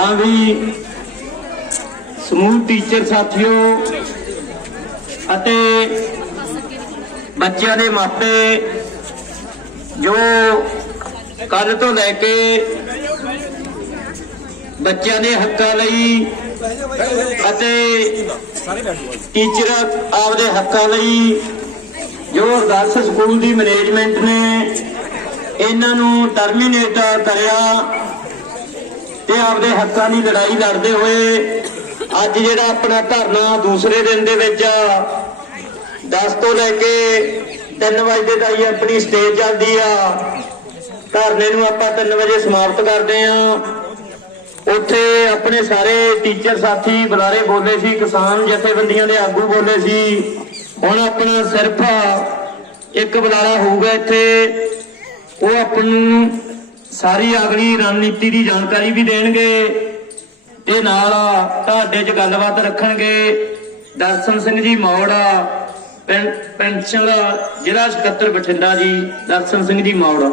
ਹਾਂ ਵੀ ਸਮੂਹ ਟੀਚਰ ਸਾਥੀਓ ਅਤੇ ਬੱਚਿਆਂ ਦੇ ਮਾਪੇ ਜੋ ਕੱਲ ਤੋਂ ਲੈ ਕੇ ਬੱਚਿਆਂ ਦੇ ਹੱਕਾਂ ਲਈ ਅਤੇ ਟੀਚਰ ਆਪਦੇ ਹੱਕਾਂ ਲਈ ਜੋ ਅਰਦਾਸ ਸਕੂਲ ਦੀ ਮੈਨੇਜਮੈਂਟ ਨੇ, ਇਹਨਾਂ ਨੂੰ ਟਰਮੀਨੇਟ ਕਰਿਆ। ਤੇ ਆਪਦੇ ਹੱਕਾਂ ਦੀ ਲੜਾਈ ਲੜਦੇ ਹੋਏ ਅੱਜ ਜਿਹੜਾ ਆਪਣਾ ਧਰਨਾ ਦੂਸਰੇ ਦਿਨ ਦੇ ਵਿੱਚ 10 ਤੋਂ ਲੈ ਕੇ 3 ਵਜੇ ਤਾਈਂ ਆਪਣੀ ਸਟੇਜ ਚੱਲਦੀ ਆ। ਧਰਨੇ ਨੂੰ ਆਪਾਂ 3 ਵਜੇ ਸਮਾਪਤ ਕਰਦੇ ਆ। ਉੱਥੇ ਆਪਣੇ ਸਾਰੇ ਟੀਚਰ ਸਾਥੀ ਬੁਲਾਰੇ ਬੋਲੇ ਸੀ, ਕਿਸਾਨ ਜਥੇਬੰਦੀਆਂ ਦੇ ਆਗੂ ਬੋਲੇ ਸੀ। ਹੁਣ ਆਪਣਾ ਸਿਰਫ ਇੱਕ ਬੁਲਾਰਾ ਹੋਊਗਾ ਇੱਥੇ। ਉਹ ਆਪਾਂ ਸਾਰੀ ਅਗਲੀ ਰਣਨੀਤੀ ਦੀ ਜਾਣਕਾਰੀ ਵੀ ਦੇਣਗੇ। ਤੇ ਨਾਲ ਤੁਹਾਡੇ 'ਚ ਗੱਲਬਾਤ ਰੱਖਣਗੇ। ਦਰਸ਼ਨ ਸਿੰਘ ਜੀ ਮੌੜਾ ਪੈਨਸ਼ਨ ਜ਼ਿਲ੍ਹਾ ਸਕੱਤਰ ਬਠਿੰਡਾ ਜੀ, ਦਰਸ਼ਨ ਸਿੰਘ ਜੀ ਮੌੜਾ